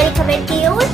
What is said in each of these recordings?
बड़ी खबर की ओर।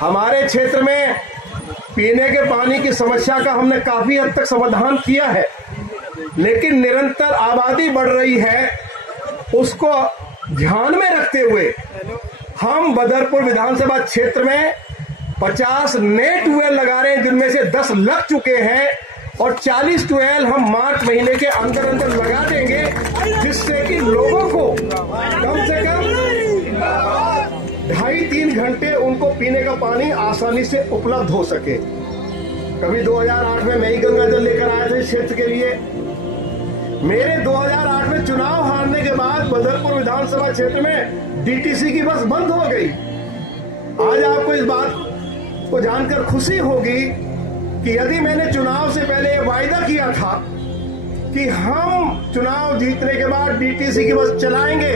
हमारे क्षेत्र में पीने के पानी की समस्या का हमने काफी हद तक समाधान किया है, लेकिन निरंतर आबादी बढ़ रही है। उसको ध्यान में रखते हुए हम बदरपुर विधानसभा क्षेत्र में 50 नए ट्यूबवेल लगा रहे हैं, जिनमें से 10 लग चुके हैं और 40 ट्यूबवेल हम मार्च महीने के अंदर अंदर लगा देंगे, जिससे कि लोगों को कम से कम 2.5-3 घंटे उनको पीने का पानी आसानी से उपलब्ध हो सके। कभी 2008 में मैं ही गंगा जल लेकर आया था इस क्षेत्र के लिए। मेरे 2008 में चुनाव हारने के बाद बदरपुर विधानसभा क्षेत्र में डीटीसी की बस बंद हो गई। आज आपको इस बात को जानकर खुशी होगी कि यदि मैंने चुनाव से पहले वायदा किया था कि हम चुनाव जीतने के बाद डीटीसी की बस चलाएंगे,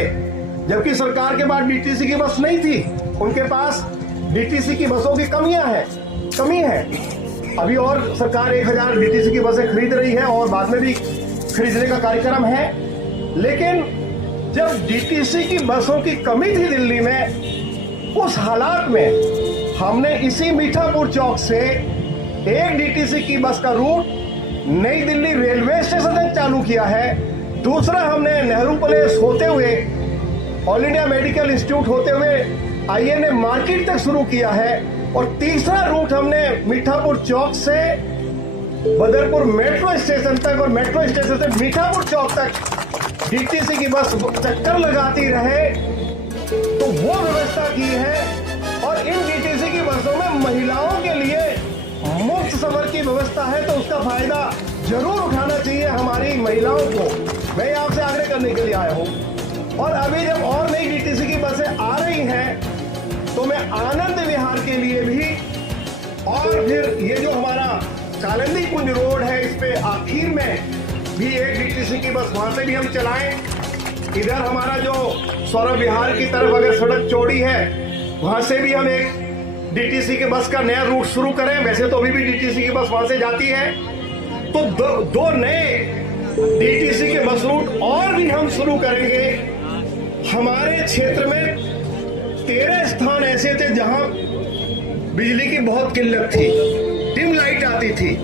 जबकि सरकार के पास डीटीसी की बस नहीं थी, उनके पास डीटीसी की बसों की कमी है। अभी और सरकार 1000 डीटीसी की बसें खरीद रही है और बाद में भी खरीदने का कार्यक्रम है। लेकिन जब डीटीसी की बसों की कमी थी दिल्ली में, उस हालात में हमने इसी मीठापुर चौक से एक डीटीसी की बस का रूट नई दिल्ली रेलवे स्टेशन तक चालू किया है। दूसरा हमने नेहरू पैलेस होते हुए ऑल इंडिया मेडिकल इंस्टीट्यूट होते हुए आईएनए मार्केट तक शुरू किया है और तीसरा रूट हमने मीठापुर चौक से बदरपुर मेट्रो स्टेशन तक और मेट्रो स्टेशन से मीठापुर चौक तक डीटीसी की बस चक्कर लगाती रहे, तो वो व्यवस्था की है। और इन डीटीसी की बसों में महिलाओं के लिए मुफ्त सफर की व्यवस्था है, तो उसका फायदा जरूर उठाना चाहिए हमारी महिलाओं को। मैं आपसे आग्रह करने के लिए आया हूँ। और अभी जब और नई डीटीसी की बसें आ रही हैं, तो मैं आनंद विहार के लिए भी और फिर ये जो हमारा कालिंदी कुंज रोड है, इस पे आखिर में भी एक डीटीसी की बस वहां से भी हम चलाएं। इधर हमारा जो सौरभ विहार की तरफ अगर सड़क चौड़ी है, वहां से भी हम एक डीटीसी के बस का नया रूट शुरू करें। वैसे तो अभी भी डीटीसी की बस वहां से जाती है, तो दो नए डीटीसी के बस रूट और भी हम शुरू करेंगे। हमारे क्षेत्र में 13 स्थान ऐसे थे जहां बिजली की बहुत किल्लत थी, डिम लाइट आती थी।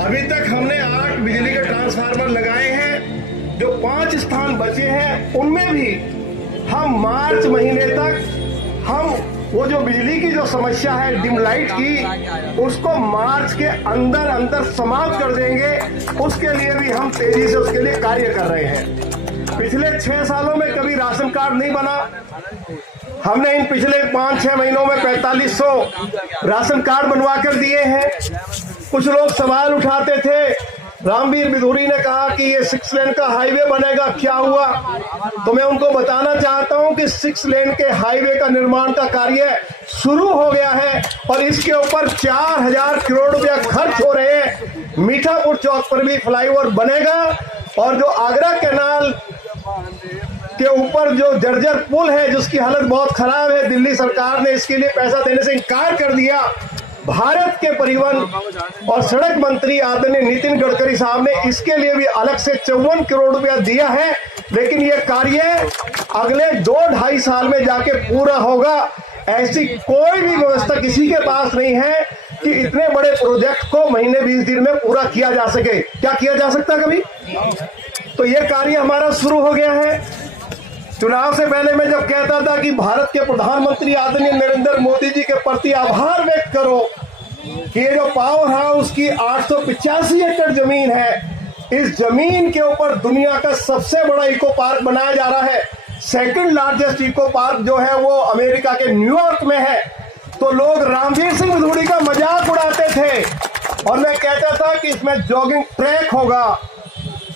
अभी तक हमने 8 बिजली के ट्रांसफार्मर लगाए हैं। जो 5 स्थान बचे हैं, उनमें भी हम मार्च महीने तक हम वो जो बिजली की जो समस्या है डिम लाइट की, उसको मार्च के अंदर अंदर समाप्त कर देंगे। उसके लिए भी हम तेजी से उसके लिए कार्य कर रहे हैं। पिछले 6 सालों में कभी राशन कार्ड नहीं बना। हमने इन पिछले 5-6 महीनों में 4500 राशन कार्ड बनवा कर दिए हैं। कुछ लोग सवाल उठाते थे, रामवीर बिधूरी ने कहा कि ये 6 लेन का हाईवे बनेगा, क्या हुआ? तो मैं उनको बताना चाहता हूं कि 6 लेन के हाईवे का निर्माण का कार्य शुरू हो गया है और इसके ऊपर 4000 करोड़ रुपया खर्च हो रहे हैं। मीठापुर चौक पर भी फ्लाईओवर बनेगा और जो आगरा कैनाल के ऊपर जो जर्जर पुल है, जिसकी हालत बहुत खराब है, दिल्ली सरकार ने इसके लिए पैसा देने से इनकार कर दिया। भारत के परिवहन और सड़क मंत्री आदरणीय नितिन गडकरी साहब ने इसके लिए भी अलग से 54 करोड़ रुपया दिया है, लेकिन यह कार्य अगले 2-2.5 साल में जाके पूरा होगा। ऐसी कोई भी व्यवस्था किसी के पास नहीं है कि इतने बड़े प्रोजेक्ट को महीने 20 दिन में पूरा किया जा सके। क्या किया जा सकता कभी? तो यह कार्य हमारा शुरू हो गया है। चुनाव से पहले मैं जब कहता था कि भारत के प्रधानमंत्री आदरणीय नरेंद्र मोदी जी के प्रति आभार व्यक्त करो कि ये जो पावर हाउस की 885 एकड़ जमीन है, इस जमीन के ऊपर दुनिया का सबसे बड़ा इको पार्क बनाया जा रहा है। सेकंड लार्जेस्ट इको पार्क जो है वो अमेरिका के न्यूयॉर्क में है। तो लोग रामवीर सिंह भदौड़ी का मजाक उड़ाते थे और मैं कहता था कि इसमें जॉगिंग ट्रैक होगा,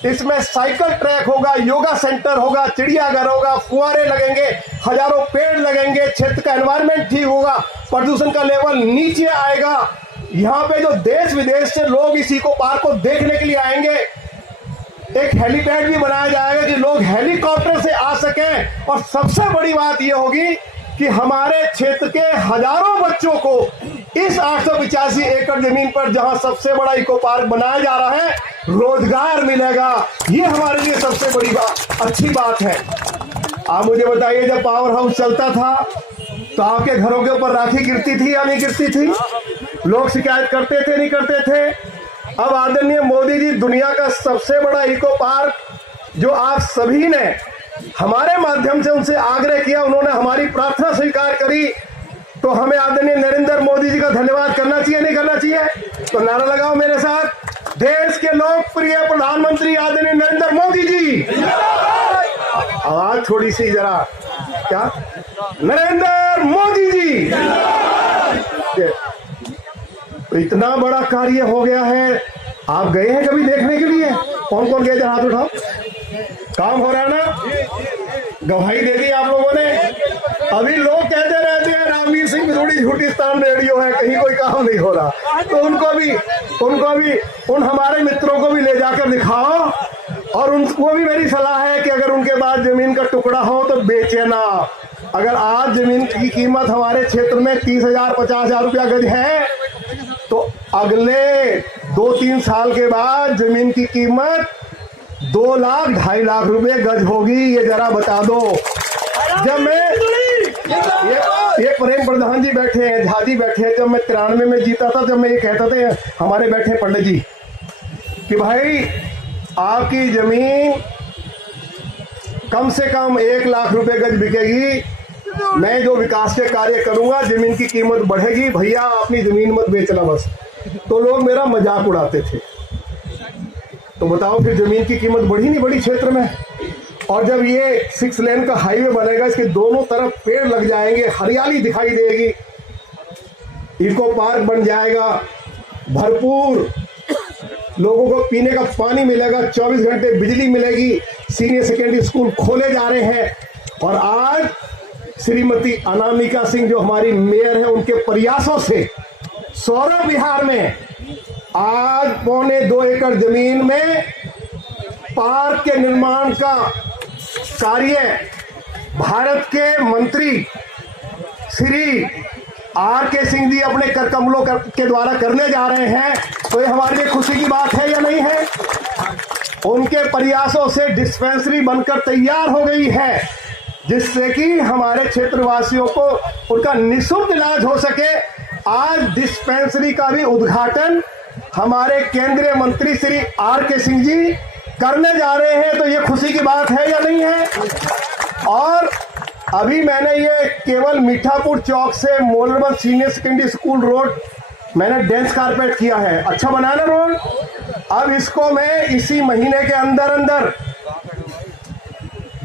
इसमें साइकिल ट्रैक होगा, योगा सेंटर होगा, चिड़ियाघर होगा, फुहारे लगेंगे, हजारों पेड़ लगेंगे, क्षेत्र का एनवायरनमेंट ठीक होगा, प्रदूषण का लेवल नीचे आएगा। यहाँ पे जो देश विदेश से लोग इस इको पार्क को देखने के लिए आएंगे, एक हेलीपैड भी बनाया जाएगा कि लोग हेलीकॉप्टर से आ सकें। और सबसे बड़ी बात यह होगी कि हमारे क्षेत्र के हजारों बच्चों को इस 885 एकड़ जमीन पर जहां सबसे बड़ा इको पार्क बनाया जा रहा है, रोजगार मिलेगा। ये हमारे लिए सबसे बड़ी बात, अच्छी बात है। आप मुझे बताइए, जब पावर हाउस चलता था तो आपके घरों के ऊपर राखी गिरती थी या नहीं गिरती थी? लोग शिकायत करते थे, नहीं करते थे? अब आदरणीय मोदी जी दुनिया का सबसे बड़ा इको पार्क जो आप सभी ने हमारे माध्यम से उनसे आग्रह किया, उन्होंने हमारी प्रार्थना स्वीकार करी, तो हमें आदरणीय नरेंद्र मोदी जी का धन्यवाद करना चाहिए, नहीं करना चाहिए? तो नारा लगाओ मेरे साथ, देश के लोकप्रिय प्रधानमंत्री आदरणीय नरेंद्र मोदी जी। आवाज थोड़ी सी जरा, क्या? नरेंद्र मोदी जी। तो इतना बड़ा कार्य हो गया है। आप गए हैं कभी देखने के लिए? कौन कौन गए? जरा हाथ उठाओ। काम हो रहा है ना? गवाही दे दी आप लोगों ने। अभी लोग कहते रहते हैं रामवीर सिंह भदौड़ी झूठिस्तान रेडियो है, कहीं कोई काम नहीं हो रहा। तो उनको भी उन हमारे मित्रों को भी ले जाकर दिखाओ, और उनको भी मेरी सलाह है कि अगर उनके पास जमीन का टुकड़ा हो तो बेचे ना। अगर आज जमीन की कीमत हमारे क्षेत्र में 30,000 50,000 रुपया गज है, तो अगले 2-3 साल के बाद जमीन की कीमत 2 लाख 2.5 लाख रुपए गज होगी। ये जरा बता दो। जब मैं ये प्रेम प्रधान जी बैठे हैं, झा जी बैठे हैं, जब मैं 93 में जीता था, जब मैं ये कहता था, हमारे बैठे पंडित जी, कि भाई आपकी जमीन कम से कम 1 लाख रुपए गज बिकेगी, मैं जो विकास के कार्य करूंगा जमीन की कीमत बढ़ेगी, भैया अपनी जमीन मत बेचना बस। तो लोग मेरा मजाक उड़ाते थे। तो बताओ फिर जमीन की कीमत बढ़ी नहीं बढ़ी क्षेत्र में? और जब ये 6 लेन का हाईवे बनेगा, इसके दोनों तरफ पेड़ लग जाएंगे, हरियाली दिखाई देगी, इको पार्क बन जाएगा, भरपूर लोगों को पीने का पानी मिलेगा, 24 घंटे बिजली मिलेगी, सीनियर सेकेंडरी स्कूल खोले जा रहे हैं। और आज श्रीमती अनामिका सिंह जो हमारी मेयर है, उनके प्रयासों से सौरभ विहार में आज 2.25 एकड़ जमीन में पार्क के निर्माण का कार्य भारत के मंत्री श्री आर.के. सिंह जी अपने कर कमलों के द्वारा करने जा रहे हैं। तो ये हमारे लिए खुशी की बात है या नहीं है? उनके प्रयासों से डिस्पेंसरी बनकर तैयार हो गई है, जिससे कि हमारे क्षेत्रवासियों को उनका निःशुल्क इलाज हो सके। आज डिस्पेंसरी का भी उद्घाटन हमारे केंद्रीय मंत्री श्री आर.के. सिंह जी करने जा रहे हैं। तो ये खुशी की बात है या नहीं है? और अभी मैंने ये केवल मीठापुर चौक से मोलरबन सीनियर सेकेंडरी स्कूल रोड मैंने डेंस कारपेट किया है, अच्छा बनाया ना रोड। अब इसको मैं इसी महीने के अंदर अंदर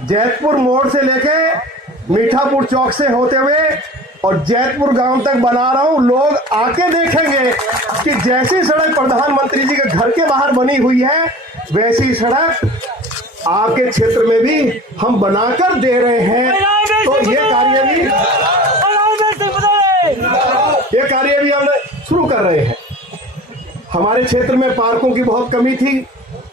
जैतपुर मोड़ से लेके मीठापुर चौक से होते हुए और जैतपुर गांव तक बना रहा हूं। लोग आके देखेंगे कि जैसी सड़क प्रधानमंत्री जी के घर के बाहर बनी हुई है, वैसी सड़क आपके क्षेत्र में भी हम बनाकर दे रहे हैं। तो ये कार्य भी हम शुरू कर रहे हैं। हमारे क्षेत्र में पार्कों की बहुत कमी थी।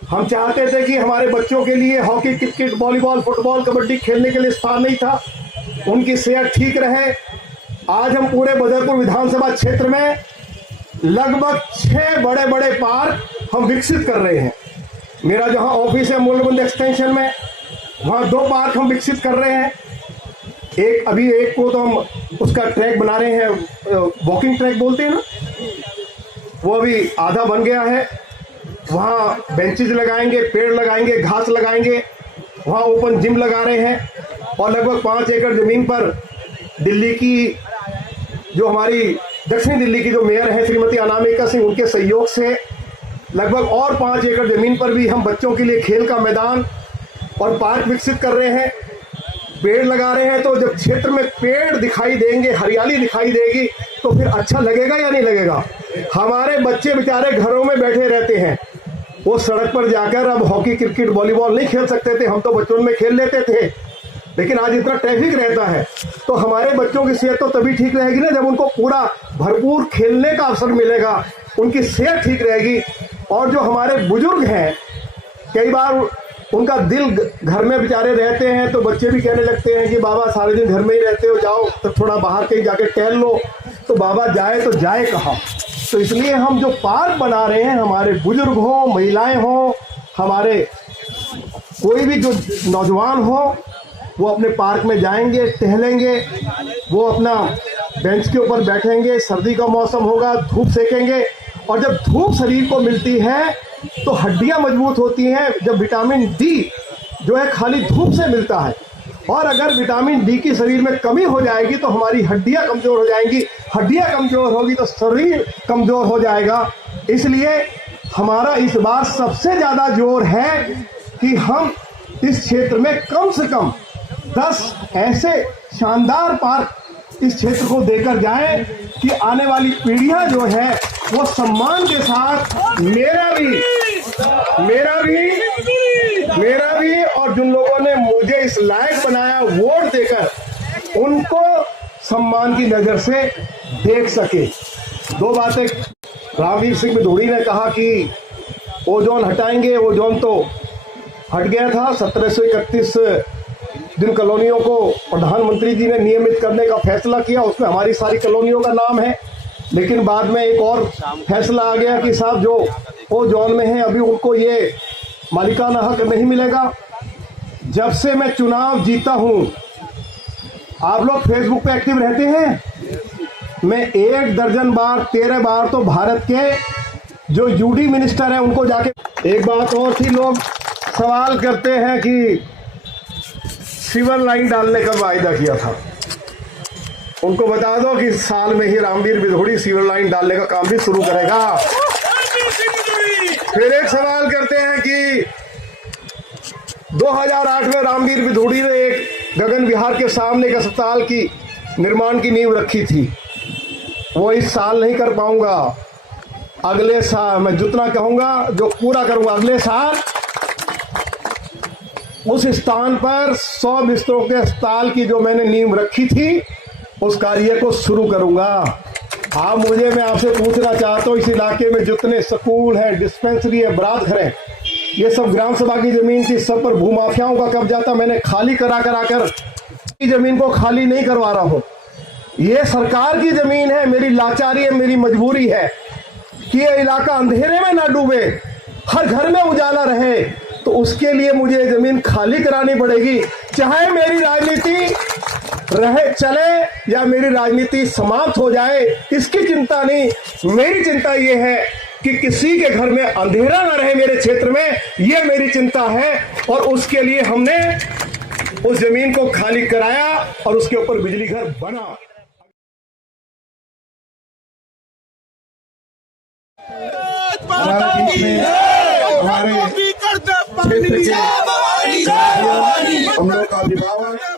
हम चाहते थे कि हमारे बच्चों के लिए hockey, cricket, volleyball, football, kabaddi खेलने के लिए स्थान नहीं था, उनकी सेहत ठीक रहे। आज हम पूरे बदरपुर विधानसभा क्षेत्र में लगभग 6 बड़े बड़े पार्क हम विकसित कर रहे हैं। मेरा जहां ऑफिस है मूलबंद एक्सटेंशन में, वहां 2 पार्क हम विकसित कर रहे हैं। एक को तो हम उसका ट्रैक बना रहे हैं, वॉकिंग ट्रैक बोलते हैं ना, वो अभी आधा बन गया है। वहाँ बेंचेज लगाएंगे, पेड़ लगाएंगे, घास लगाएंगे, वहाँ ओपन जिम लगा रहे हैं। और लगभग 5 एकड़ जमीन पर दिल्ली की जो हमारी दक्षिण दिल्ली की जो मेयर है श्रीमती अनामिका सिंह, उनके सहयोग से लगभग और 5 एकड़ जमीन पर भी हम बच्चों के लिए खेल का मैदान और पार्क विकसित कर रहे हैं, पेड़ लगा रहे हैं। तो जब क्षेत्र में पेड़ दिखाई देंगे, हरियाली दिखाई देगी, तो फिर अच्छा लगेगा या नहीं लगेगा? हमारे बच्चे बेचारे घरों में बैठे रहते हैं, वो सड़क पर जाकर अब हॉकी, क्रिकेट, वॉलीबॉल नहीं खेल सकते थे। हम तो बचपन में खेल लेते थे, लेकिन आज इतना ट्रैफिक रहता है। तो हमारे बच्चों की सेहत तो तभी ठीक रहेगी ना जब उनको पूरा भरपूर खेलने का अवसर मिलेगा, उनकी सेहत ठीक रहेगी। और जो हमारे बुजुर्ग हैं, कई बार उनका दिल घर में बेचारे रहते हैं, तो बच्चे भी कहने लगते हैं कि बाबा सारे दिन घर में ही रहते हो, जाओ तो थोड़ा बाहर कहीं जाके टहल लो। तो बाबा जाए तो जाए कहाँ? तो इसलिए हम जो पार्क बना रहे हैं, हमारे बुजुर्ग हों, महिलाएं हों, हमारे कोई भी जो नौजवान हो, वो अपने पार्क में जाएंगे, टहलेंगे, वो अपना बेंच के ऊपर बैठेंगे, सर्दी का मौसम होगा, धूप सेकेंगे। और जब धूप शरीर को मिलती है तो हड्डियां मजबूत होती हैं। जब विटामिन डी जो है खाली धूप से मिलता है, और अगर विटामिन डी की शरीर में कमी हो जाएगी तो हमारी हड्डियां कमजोर हो जाएंगी, हड्डियां कमजोर होगी तो शरीर कमजोर हो जाएगा। इसलिए हमारा इस बार सबसे ज्यादा जोर है कि हम इस क्षेत्र में कम से कम 10 ऐसे शानदार पार्क इस क्षेत्र को देकर जाएं कि आने वाली पीढ़ियां जो है वो सम्मान के साथ मेरा भी और जिन लोगों ने मुझे इस लायक बनाया वोट देकर, उनको सम्मान की नजर से देख सके। 2 बातें रामवीर सिंह बिधूड़ी ने कहा कि ओजोन हटाएंगे। ओजोन तो हट गया था। 1731 जिन कॉलोनियों को प्रधानमंत्री जी ने नियमित करने का फैसला किया, उसमें हमारी सारी कॉलोनियों का नाम है। लेकिन बाद में एक और फैसला आ गया कि साहब जो वो जोन में है अभी उनको ये मालिकाना हक नहीं मिलेगा। जब से मैं चुनाव जीता हूं, आप लोग फेसबुक पे एक्टिव रहते हैं, मैं 1 दर्जन बार 13 बार तो भारत के जो यूडी मिनिस्टर हैं उनको जाके। एक बात और थी, लोग सवाल करते हैं कि सीवर लाइन डालने का वायदा किया था। उनको बता दो कि साल में ही रामवीर बिधूड़ी सीवर लाइन डालने का काम भी शुरू करेगा। फिर एक सवाल करते हैं कि 2008 में रामवीर बिधूड़ी ने एक गगन विहार के सामने एक अस्पताल की निर्माण की नींव रखी थी, वो इस साल नहीं कर पाऊंगा। अगले साल मैं जितना कहूंगा जो पूरा करूंगा, अगले साल उस स्थान पर 100 बिस्तरों के अस्पताल की जो मैंने नींव रखी थी, उस कार्य को शुरू करूंगा। आप मैं आपसे पूछना चाहता हूँ, इस इलाके में जितने स्कूल है, डिस्पेंसरी है, बरात घर है, ये सब ग्राम सभा की जमीन थी, सब पर भूमाफियाओं का कब्जा था। मैंने खाली कराकर जमीन को खाली नहीं करवा रहा हूँ। ये सरकार की जमीन है। मेरी लाचारी है, मेरी मजबूरी है कि ये इलाका अंधेरे में ना डूबे, हर घर में उजाला रहे। तो उसके लिए मुझे जमीन खाली करानी पड़ेगी, चाहे मेरी राजनीति चले या मेरी राजनीति समाप्त हो जाए, इसकी चिंता नहीं। मेरी चिंता ये है कि किसी के घर में अंधेरा ना रहे मेरे क्षेत्र में, ये मेरी चिंता है। और उसके लिए हमने उस जमीन को खाली कराया और उसके ऊपर बिजली घर बना। हमारे क्षेत्र के हम लोग का अभिभावक